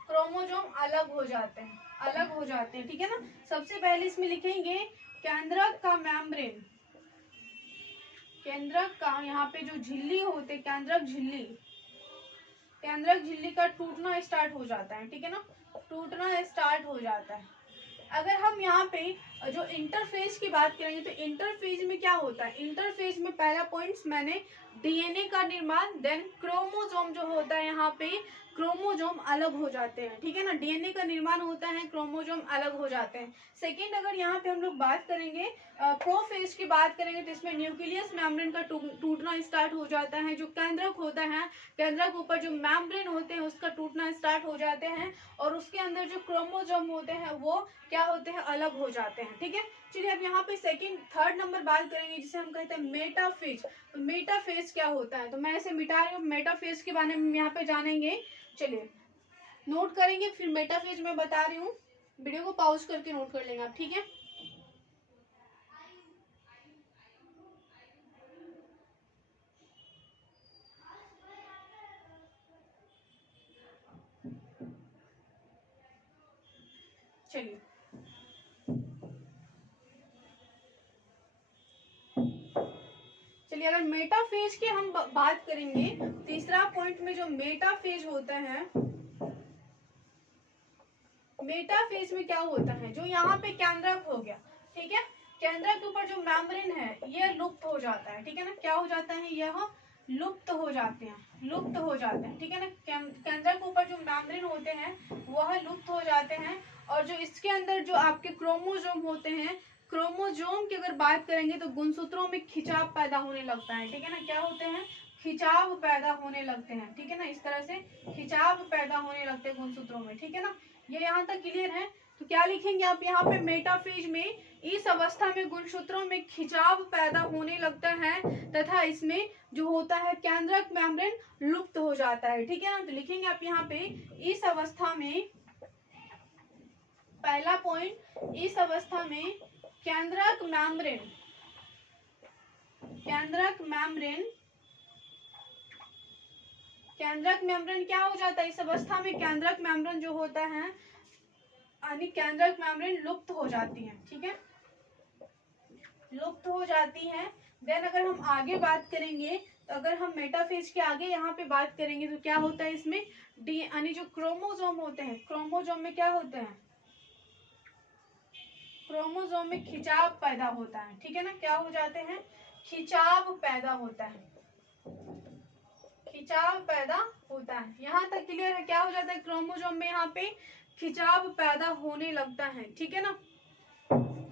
क्रोमोसोम अलग हो जाते हैं, अलग हो जाते हैं, ठीक है ना। सबसे पहले इसमें लिखेंगे केंद्रक का मेम्ब्रेन, केंद्रक का यहाँ पे जो झिल्ली होते, केंद्रक झिल्ली, केंद्रक झिल्ली का टूटना स्टार्ट हो जाता है, ठीक है ना। टूटना स्टार्ट हो जाता है। अगर हम यहाँ पे जो इंटरफेज की बात करेंगे तो इंटरफेज में क्या होता है? इंटरफेज में पहला पॉइंट्स मैंने डीएनए का निर्माण, देन क्रोमोसोम जो होता है यहाँ पे क्रोमोसोम अलग हो जाते हैं, ठीक है ना। डीएनए का निर्माण होता है, क्रोमोसोम अलग हो जाते हैं। सेकेंड, अगर यहाँ पे हम लोग बात करेंगे प्रोफेज की बात करेंगे तो इसमें न्यूक्लियस मेम्ब्रेन का टूटना स्टार्ट हो जाता है। जो केंद्रक होता है, केंद्रक ऊपर जो मेम्ब्रेन होते हैं उसका टूटना स्टार्ट हो जाते हैं, और उसके अंदर जो क्रोमोसोम होते हैं वो क्या होते हैं? अलग हो जाते हैं, ठीक है। चलिए अब यहाँ पे सेकंड थर्ड नंबर बात करेंगे जिसे हम कहते हैं मेटाफेज। तो मेटाफेज क्या होता है, तो मैं इसे मिटा रही हूँ, मेटाफेज के बारे में यहाँ पे जानेंगे। चलिए नोट करेंगे, फिर मेटाफेज में बता रही हूँ, वीडियो को पॉज करके नोट कर लेंगे आप, ठीक है। चलिए अगर मेटाफेज की हम बात करेंगे, तीसरा पॉइंट में जो मेटाफेज होता है, मेटाफेज में क्या होता है, जो यहाँ पे केंद्रक हो गया, ठीक है, केंद्रक के ऊपर जो मेम्ब्रेन है ये लुप्त हो जाता है, ठीक है ना, क्या हो जाता है, यह लुप्त हो जाते हैं, लुप्त हो जाते हैं, ठीक है ना। केंद्रक के ऊपर जो मेम्ब्रेन होते हैं वह लुप्त हो जाते हैं, और जो इसके अंदर जो आपके क्रोमोसोम होते हैं, क्रोमोसोम की अगर बात करेंगे तो गुणसूत्रों में खिंचाव पैदा होने लगता है, ठीक है ना, क्या होते हैं, खिंचाव पैदा होने लगते हैं, ठीक है ना, इस तरह से खिंचाव पैदा होने लगते हैं गुणसूत्रों में, ठीक है ना। ये यहाँ तक क्लियर है। तो क्या लिखेंगे आप यहाँ पे, मेटाफेज में इस अवस्था में गुणसूत्रों में खिंचाव पैदा होने लगता है तथा इसमें जो होता है केंद्रक मेम्ब्रेन लुप्त हो जाता है, ठीक है ना। तो लिखेंगे आप यहाँ पे इस अवस्था में, पहला पॉइंट, इस अवस्था में केंद्रक मेम्ब्रेन, केंद्रक मेम्ब्रेन, केंद्रक मेम्ब्रेन क्या हो जाता है, इस अवस्था में केंद्रक मेम्ब्रेन जो होता है यानी केंद्रक मेम्ब्रेन लुप्त हो जाती है, ठीक है, लुप्त हो जाती है। देन अगर हम आगे बात करेंगे, तो अगर हम मेटाफेज के आगे यहाँ पे बात करेंगे तो क्या होता है इसमें, डी यानी जो क्रोमोसोम होते हैं, क्रोमोसोम में क्या होते हैं, क्रोमोसोम में खिंचाव पैदा होता है, ठीक है ना, क्या हो जाते हैं, खिंचाव पैदा होता है, खिंचाव पैदा होता है। यहाँ तक क्लियर है, क्या हो जाता है, क्रोमोसोम में यहाँ पे खिंचाव पैदा होने लगता है, ठीक है ना।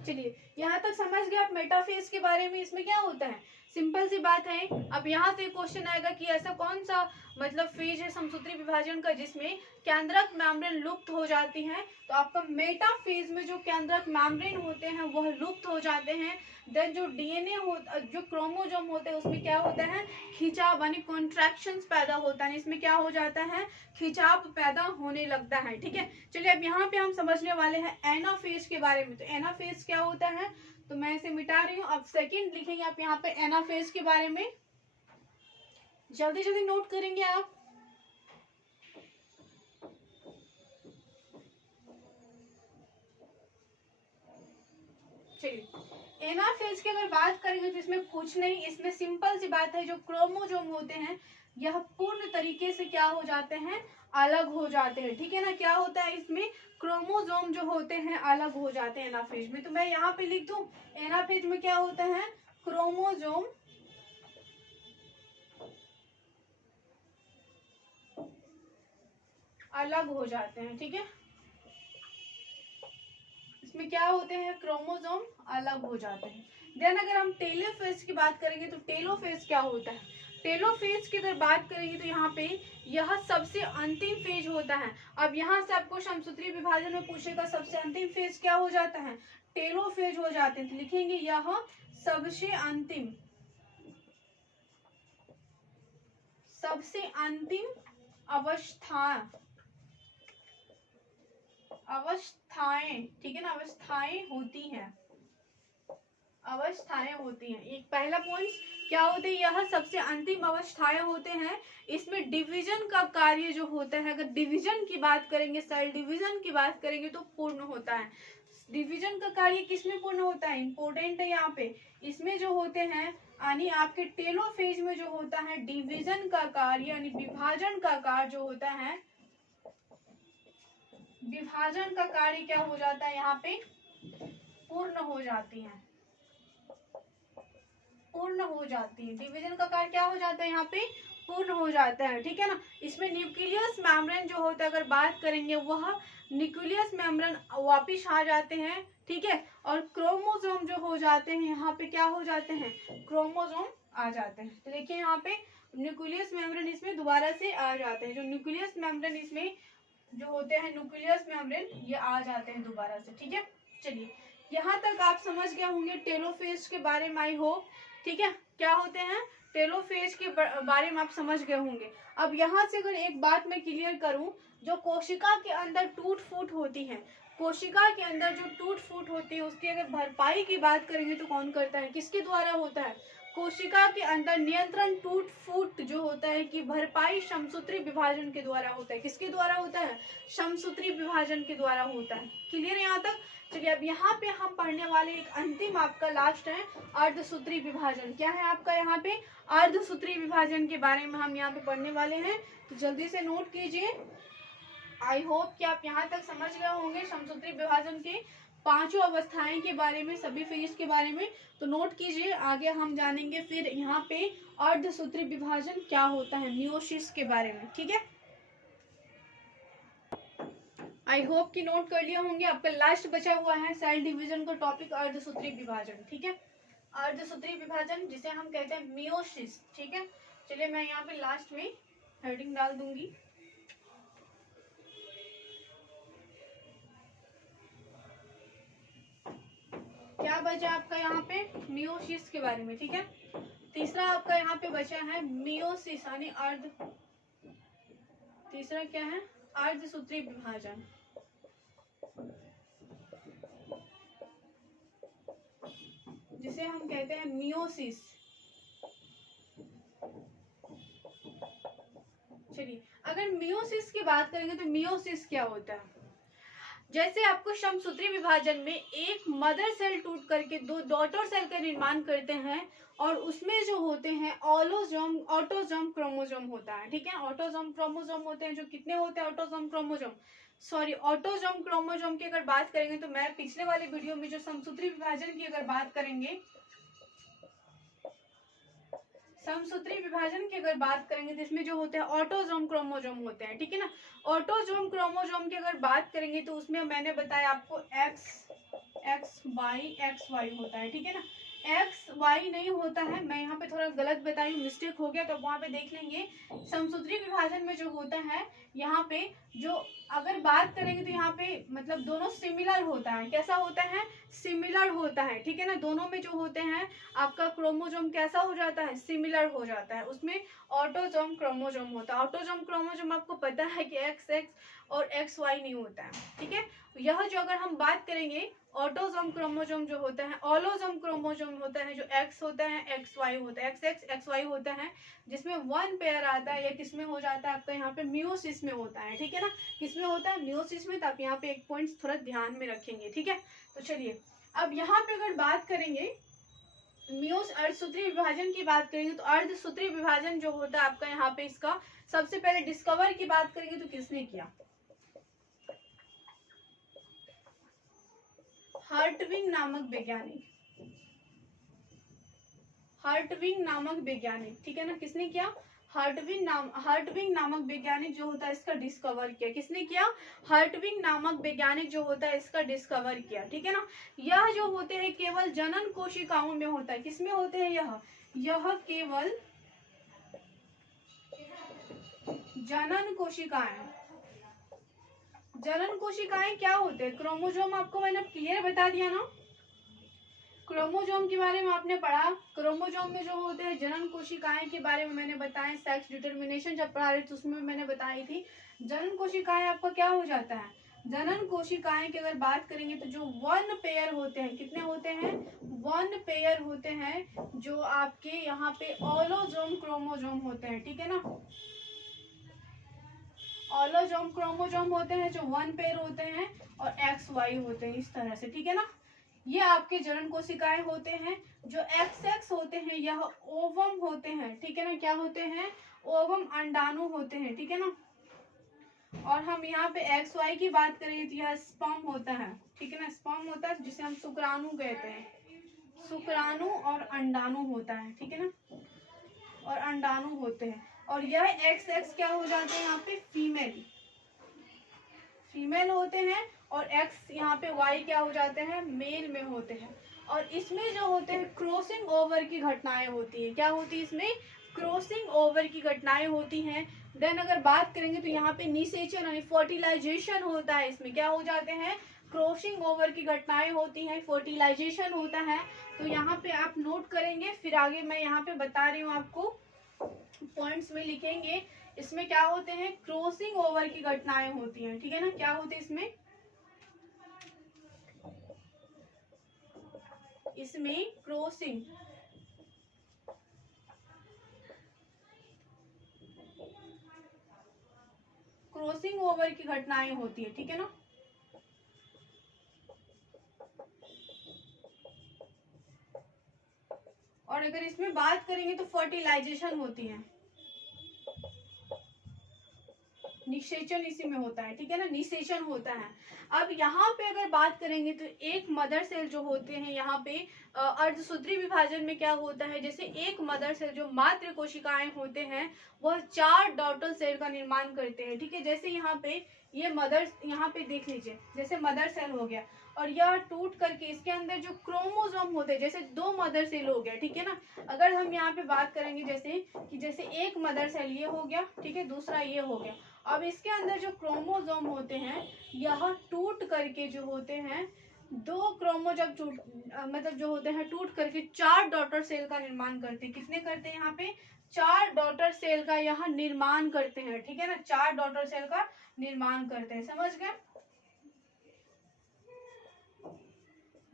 चलिए यहाँ तक समझ गए आप मेटाफेज के बारे में, इसमें क्या होता है, सिंपल सी बात है। अब यहाँ से क्वेश्चन आएगा कि ऐसा कौन सा मतलब फेज है समसूत्री विभाजन का जिसमें केंद्रक मेम्ब्रेन लुप्त हो जाती है, तो आपका मेटाफेज में जो केंद्रक मेम्ब्रेन होते हैं वह लुप्त हो जाते हैं। देन जो डीएनए हो, जो क्रोमोसोम होते हैं उसमें क्या होता है, खिंचाव यानी कॉन्ट्रैक्शंस पैदा होता है, इसमें क्या हो जाता है, खिंचाव पैदा होने लगता है, ठीक है। चलिए अब यहाँ पे हम समझने वाले हैं एनाफेज के बारे में। तो एनाफेज क्या होता है, तो मैं इसे मिटा रही हूँ। अब सेकंड लिखेंगे आप यहाँ पे एनाफेज के बारे में, जल्दी जल्दी नोट करेंगे आप। चलिए एनाफेज की अगर बात करेंगे तो इसमें कुछ नहीं, इसमें सिंपल सी बात है, जो क्रोमोसोम होते हैं यह पूर्ण तरीके से क्या हो जाते हैं, अलग हो जाते हैं, ठीक है ना। क्या होता है इसमें, क्रोमोसोम जो होते हैं अलग हो जाते हैं एनाफेज में। तो मैं यहाँ पे लिख दूं, एनाफेज में क्या होता है, क्रोमोसोम अलग हो जाते हैं, ठीक है, इसमें क्या होते हैं, क्रोमोसोम अलग हो जाते हैं। देन अगर हम टेलोफेज की बात करेंगे तो टेलोफेज क्या होता है, टेलोफेज की अगर बात करेंगे तो यहाँ पे यह सबसे अंतिम फेज होता है। अब यहाँ से आपको समसूत्री विभाजन में पूछेगा सबसे अंतिम फेज क्या हो जाता है, टेलोफेज हो जाते हैं। तो लिखेंगे यह सबसे अंतिम, सबसे अंतिम अवस्थाएं, ठीक है ना, अवस्थाएं होती हैं, अवस्थाएं होती हैं। एक पहला पॉइंट क्या होते हैं, यह सबसे अंतिम अवस्थाएं होते हैं। इसमें डिवीजन का कार्य जो होता है, अगर डिवीजन की बात करेंगे, सेल डिवीजन की बात करेंगे तो पूर्ण होता है। डिवीजन का कार्य किसमें पूर्ण होता है, इंपॉर्टेंट है यहाँ पे, इसमें जो होते हैं यानी आपके टेलोफेज में जो होता है डिवीजन का कार्य यानी विभाजन का कार्य जो होता है, विभाजन का कार्य क्या हो जाता है, यहाँ पे पूर्ण हो जाती है, पूर्ण हो जाती है, डिवीजन का कार्य क्या हो जाता है, यहाँ पे पूर्ण हो जाता है, ठीक है ना। इसमें न्यूक्लियस मेम्ब्रेन जो होता है अगर बात करेंगे, वह न्यूक्लियस मेम्ब्रेन वापिस आ जाते हैं, ठीक है, और क्रोमोसोम जो हो जाते हैं यहाँ पे क्या हो जाते हैं, क्रोमोसोम आ जाते हैं। तो देखिए यहाँ पे न्यूक्लियस मेम्ब्रेन इसमें दोबारा से आ जाते हैं, जो न्यूक्लियस मेम्ब्रेन इसमें जो होते हैं न्यूक्लियस मेम्ब्रेन ये आ जाते हैं दोबारा से, ठीक है। चलिए यहाँ तक आप समझ गए होंगे टेलोफेज के बारे में, आई होप। ठीक है, क्या होते हैं टेलोफेज के बारे में आप समझ गए होंगे। अब यहाँ से अगर एक बात मैं क्लियर करूं, जो कोशिका के अंदर टूट फूट होती है, कोशिका के अंदर जो टूट फूट होती है उसकी अगर भरपाई की बात करेंगे तो कौन करता है, किसके द्वारा होता है? कोशिका के अंदर नियंत्रण टूट फूट जो होता है कि भरपाई समसूत्री विभाजन के द्वारा होता है। किसके द्वारा होता है? समसूत्री विभाजन के द्वारा होता है। क्लियर है यहाँ तक? चलिए अब यहाँ पे हम पढ़ने वाले एक अंतिम आपका लास्ट है अर्धसूत्री विभाजन। क्या है आपका यहाँ पे? अर्धसूत्री विभाजन के बारे में हम यहाँ पे पढ़ने वाले हैं, तो जल्दी से नोट कीजिए। आई होप कि आप यहाँ तक समझ गए होंगे समसूत्री विभाजन के पांचों अवस्थाएं के बारे में, सभी फेज के बारे में। तो नोट कीजिए, आगे हम जानेंगे फिर यहाँ पे अर्धसूत्री विभाजन क्या होता है, मियोसिस के बारे में। ठीक है, आई होप कि नोट कर लिया होंगे। आपका लास्ट बचा हुआ है सेल डिवीजन का टॉपिक अर्धसूत्री विभाजन। ठीक है, अर्धसूत्री विभाजन जिसे हम कहते हैं मियोसिस। ठीक है, चलिए मैं यहाँ पे लास्ट में हेडिंग डाल दूंगी। क्या बचा आपका यहाँ पे? मियोसिस के बारे में। ठीक है, तीसरा आपका यहाँ पे बचा है मियोसिस यानी अर्ध, तीसरा क्या है? अर्धसूत्री विभाजन। जिसे हम कहते हैं मियोसिस। चलिए अगर मियोसिस की बात करेंगे तो मियोसिस क्या होता है? जैसे आपको समसूत्री विभाजन में एक मदर सेल टूट करके दो डॉटर सेल का निर्माण करते हैं और उसमें जो होते हैं ऑलोजोम ऑटोजोम क्रोमोजोम होता है। ठीक है, ऑटोजोम क्रोमोजोम होते हैं, जो कितने होते हैं autosome chromosome, sorry autosome chromosome की अगर बात करेंगे तो मैं पिछले वाले वीडियो में जो समसूत्री विभाजन की अगर बात करेंगे, समसूत्री विभाजन की अगर बात करेंगे तो इसमें जो होते हैं ऑटोजोम क्रोमोजोम होते हैं। ठीक है ना, ऑटोजोम क्रोमोजोम की अगर बात करेंगे तो उसमें मैंने बताया आपको एक्स वाई होता है। ठीक है ना, एक्स वाई नहीं होता है, मैं यहाँ पे थोड़ा गलत बताई हूँ, मिस्टेक हो गया, तो वहाँ पे देख लेंगे। समसूत्री विभाजन में जो होता है यहाँ पे जो अगर बात करेंगे तो यहाँ पे मतलब दोनों सिमिलर होता है। कैसा होता है? सिमिलर होता है। ठीक है ना, दोनों में जो होते हैं आपका क्रोमोजोम कैसा हो जाता है? सिमिलर हो जाता है। उसमें ऑटोजोम क्रोमोजोम होता है। ऑटोजोम क्रोमोजोम आपको पता है कि एक्स और एक्स वाई नहीं होता है। ठीक है, यह जो अगर हम बात करेंगे ऑटोजोम क्रोमोजोम जो होता है, ऑलोजोम क्रोमोजोम होता है, जो एक्स होता है एक्स वाई होता है, एक्स वाई होता है, जिसमें वन पेयर आता है, या किसमें हो जाता है आपका यहाँ पे मियोसिस में होता है। ठीक है ना, किसमें होता है? मियोसिस में। तो आप यहाँ पे एक पॉइंट थोड़ा ध्यान में रखेंगे। ठीक है, तो चलिए अब यहाँ पे अगर बात करेंगे मियोस अर्धसूत्री विभाजन की बात करेंगे तो अर्धसूत्री विभाजन जो होता है आपका यहाँ पे इसका सबसे पहले डिस्कवर की बात करेंगे तो किसने किया? हर्टविग नामक वैज्ञानिक, हर्टविग नामक वैज्ञानिक। ठीक है ना, किसने किया? हर्टविग नामक वैज्ञानिक जो होता है इसका डिस्कवर किया। किसने किया? हर्टविग नामक वैज्ञानिक जो होता है इसका डिस्कवर किया। ठीक है ना, यह जो होते हैं केवल जनन कोशिकाओं में होता है। किसमें होते हैं? यह केवल जनन कोशिकाएं। जनन कोशिकाएं क्या होते हैं? क्रोमोजोम आपको मैंने क्लियर बता दिया ना, क्रोमोजोम के बारे में आपने पढ़ा। क्रोमोजोम में जो होते हैं जनन कोशिकाएं के बारे में मैंने बताया। सेक्स डिटर्मिनेशन जब पढ़ा रही थी उसमें मैंने बताई थी। जनन कोशिकाएं आपका क्या हो जाता है? जनन कोशिकाएं की अगर बात करेंगे तो जो वन पेयर होते हैं, कितने होते हैं? वन पेयर होते हैं, जो आपके यहाँ पे ऑलोजोम क्रोमोजोम होते हैं। ठीक है ना, ऑलोजोम क्रोमोजोम होते हैं जो वन पेयर होते हैं और एक्स वाई होते हैं इस तरह से। ठीक है ना, ये आपके जनन कोशिकाएं होते हैं। जो एक्स होते हैं यह ओवम होते हैं। ठीक है ना, क्या होते हैं? ओवम अंडाणु होते हैं। ठीक है ना, और हम यहाँ पे एक्स वाई की बात करें तो यह स्पर्म होता है। ठीक है ना, स्पर्म होता है जिसे हम शुक्राणु कहते हैं। शुक्राणु और अंडाणु होता है। ठीक है ना, और अंडाणु होते हैं। और यह एक्स क्या हो जाते हैं यहाँ पे? फीमेल होते हैं, और एक्स यहाँ पे वाई क्या हो जाते हैं? मेल में होते हैं। और इसमें जो होते हैं क्रॉसिंग ओवर की घटनाएं होती है। क्या होती है इसमें? क्रॉसिंग ओवर की घटनाएं होती हैं। देन अगर बात करेंगे तो यहाँ पे निषेचन यानी फर्टिलाइजेशन होता है। इसमें क्या हो जाते हैं? क्रॉसिंग ओवर की घटनाएं होती हैं, फर्टिलाइजेशन होता है। तो यहाँ पे आप नोट करेंगे, फिर आगे मैं यहाँ पे बता रही हूँ आपको, पॉइंट्स में लिखेंगे। इसमें क्या होते हैं, क्रॉसिंग ओवर की घटनाएं होती हैं, ठीक है ना। क्या होते हैं इसमें, इसमें क्रॉसिंग ओवर की घटनाएं होती है, ठीक है ना। और अगर इसमें बात करेंगे तो फर्टिलाइजेशन होती है, निषेचन इसी में होता है, ठीक है ना, निषेचन होता है। अब यहाँ पे अगर बात करेंगे तो एक मदर सेल जो होते हैं यहाँ पे अर्धसूत्री विभाजन में क्या होता है, जैसे एक मदर सेल जो मातृ कोशिकाएं होते हैं वह 4 डॉटर सेल का निर्माण करते हैं, ठीक है। जैसे यहाँ पे ये मदर, यहाँ पे देख लीजिए, जैसे मदर सेल हो गया और यह टूट करके इसके अंदर जो क्रोमोसोम होते हैं, जैसे 2 मदर सेल हो गया, ठीक है ना। अगर हम यहाँ पे बात करेंगे जैसे एक मदर सेल ये हो गया, ठीक है, दूसरा ये हो गया। अब इसके अंदर जो क्रोमोसोम होते हैं यह टूट करके जो होते हैं 2 क्रोमोसोम मतलब जो होते हैं टूट करके 4 डॉटर सेल का निर्माण करते हैं। कितने करते हैं यहाँ पे, 4 डॉटर सेल का यहाँ निर्माण करते हैं, ठीक है ना, 4 डॉटर सेल का निर्माण करते हैं, समझ गए।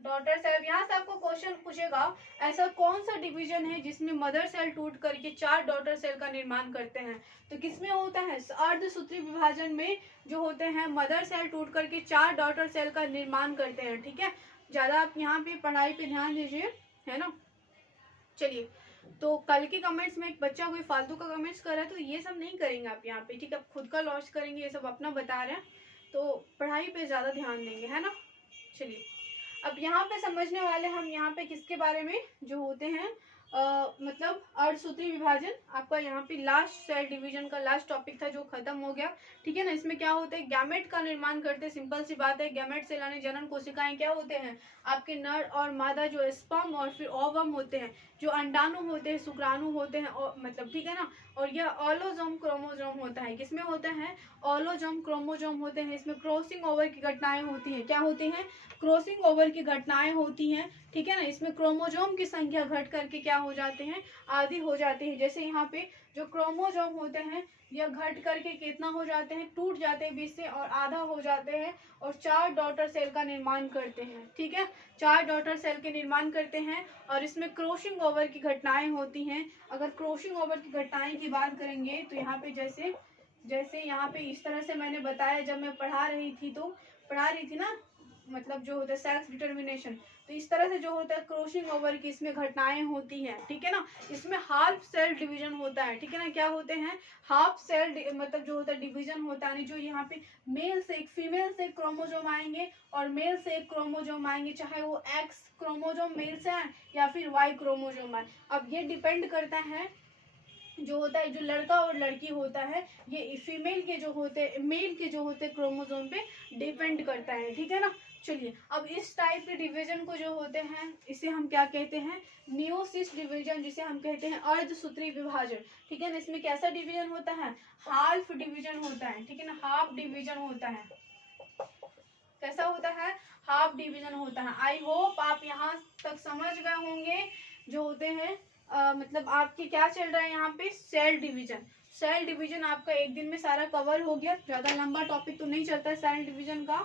डॉटर सेल, यहाँ से आपको क्वेश्चन पूछेगा ऐसा कौन सा डिवीजन है जिसमें मदर सेल टूट करके 4 डॉटर सेल का निर्माण करते हैं, तो किसमें होता है, अर्धसूत्री विभाजन में जो होते हैं मदर सेल टूट करके 4 डॉटर सेल का निर्माण करते हैं, ठीक है। ज्यादा आप यहाँ पे पढ़ाई पे ध्यान दीजिए, है ना। चलिए, तो कल के कमेंट्स में एक बच्चा कोई फालतू का कमेंट्स कर रहा है तो ये सब नहीं करेंगे आप यहाँ पे, ठीक है। आप खुद का लॉस करेंगे, ये सब अपना बता रहे हैं, तो पढ़ाई पे ज्यादा ध्यान देंगे, है ना। चलिए, अब यहाँ पे समझने वाले हम यहाँ पे किसके बारे में जो होते हैं मतलब अर्धसूत्री विभाजन, आपका यहाँ पे लास्ट सेल डिवीजन का लास्ट टॉपिक था जो खत्म हो गया, ठीक है ना। इसमें क्या होता है, गैमेट का निर्माण करते हैं, सिंपल सी बात है। गैमेट से यानी जनन कोशिकाएं क्या होते हैं, आपके नर और मादा जो स्पर्म और फिर ओवम होते हैं, जो अंडाणु होते हैं, शुक्राणु होते हैं, और मतलब ठीक है ना। और यह ऑलोजोम क्रोमोजोम होता है, किसमें होता है, ऑलोजोम क्रोमोजोम होते हैं। इसमें क्रॉसिंग ओवर की घटनाएं होती हैं, क्या होती हैं, क्रॉसिंग ओवर की घटनाएं होती हैं, ठीक है ना। इसमें क्रोमोजोम की संख्या घट करके क्या हो जाते हैं, आधी हो जाती है। जैसे यहाँ पे जो क्रोमोजोम होते हैं यह घट करके कितना हो जाते हैं, टूट जाते हैं बीच से और आधा हो जाते हैं और 4 डॉटर सेल का निर्माण करते हैं, ठीक है। 4 डॉटर सेल के निर्माण करते हैं और इसमें क्रॉसिंग ओवर की घटनाएं होती हैं। अगर क्रॉसिंग ओवर की घटनाएं की बात करेंगे तो यहाँ पे जैसे यहाँ पे इस तरह से मैंने बताया, जब मैं पढ़ा रही थी ना, मतलब जो होता है सेल्फ डिटर्मिनेशन, तो इस तरह से जो होता है क्रॉसिंग ओवर की इसमें घटनाएं होती हैं, ठीक है ना। इसमें हाफ सेल डिवीजन होता है, ठीक है ना। क्या होते हैं, हाफ सेल मतलब जो होता है डिवीजन होता है, जो यहाँ पे मेल से एक फीमेल से एक क्रोमोजोम आएंगे और मेल से एक क्रोमोजोम आएंगे, चाहे वो एक्स क्रोमोजोम मेल से आए या फिर वाई क्रोमोजोम आए। अब ये डिपेंड करता है जो होता है, जो लड़का और लड़की होता है ये फीमेल के जो होते मेल के जो होते क्रोमोसोम पे डिपेंड करता है, ठीक है ना। चलिए, अब इस टाइप के डिवीजन को जो होते हैं इसे हम क्या कहते हैं, मियोसिस डिवीजन, जिसे हम कहते हैं अर्धसूत्री विभाजन, ठीक है ना। इसमें कैसा डिवीजन होता है, हाफ डिवीजन होता है, ठीक है ना, हाफ डिवीजन होता है। कैसा होता है, हाफ डिवीजन होता है। आई होप आप यहाँ तक समझ गए होंगे। जो होते हैं मतलब आपके क्या चल रहा है यहाँ पे, सेल डिवीजन आपका एक दिन में सारा कवर हो गया। ज्यादा लंबा टॉपिक तो नहीं चलता है सेल डिवीजन का,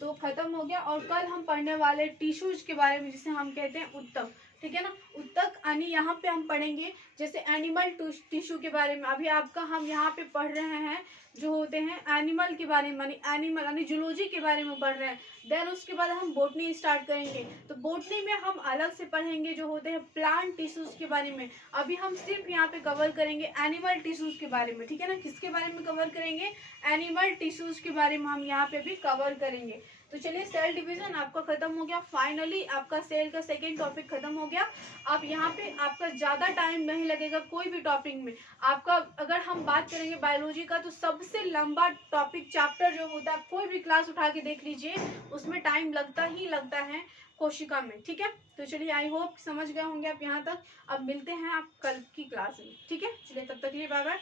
तो खत्म हो गया। और कल हम पढ़ने वाले टिश्यूज के बारे में, जिसे हम कहते हैं उत्तक, ठीक है ना। उत्तक यानी यहाँ पे हम पढ़ेंगे जैसे एनिमल टिश्यू के बारे में। अभी आपका हम यहाँ पे पढ़ रहे हैं जो होते हैं एनिमल के बारे में, एनिमल यानी जूलॉजी के बारे में पढ़ रहे हैं। देन उसके बाद हम बोटनी स्टार्ट करेंगे, तो बोटनी में हम अलग से पढ़ेंगे जो होते हैं प्लांट टिश्यूज के बारे में। अभी हम सिर्फ यहाँ पे कवर करेंगे एनिमल टिश्यूज के बारे में, ठीक है ना। किसके बारे में कवर करेंगे, एनिमल टिश्यूज के बारे में हम यहाँ पे भी कवर करेंगे। तो चलिए, सेल डिवीजन आपका खत्म हो गया, फाइनली आपका सेल का सेकेंड टॉपिक खत्म हो गया। अब यहाँ पे आपका ज्यादा टाइम नहीं लगेगा कोई भी टॉपिक में। आपका अगर हम बात करेंगे बायोलॉजी का, तो सबसे लंबा टॉपिक चैप्टर जो होता है, कोई भी क्लास उठा के देख लीजिए, उसमें टाइम लगता ही लगता है कोशिका में, ठीक है। तो चलिए, आई होप समझ गए होंगे आप यहाँ तक। अब मिलते हैं आप कल की क्लास में, ठीक है। चलिए, तब तक के लिए बाय बाय।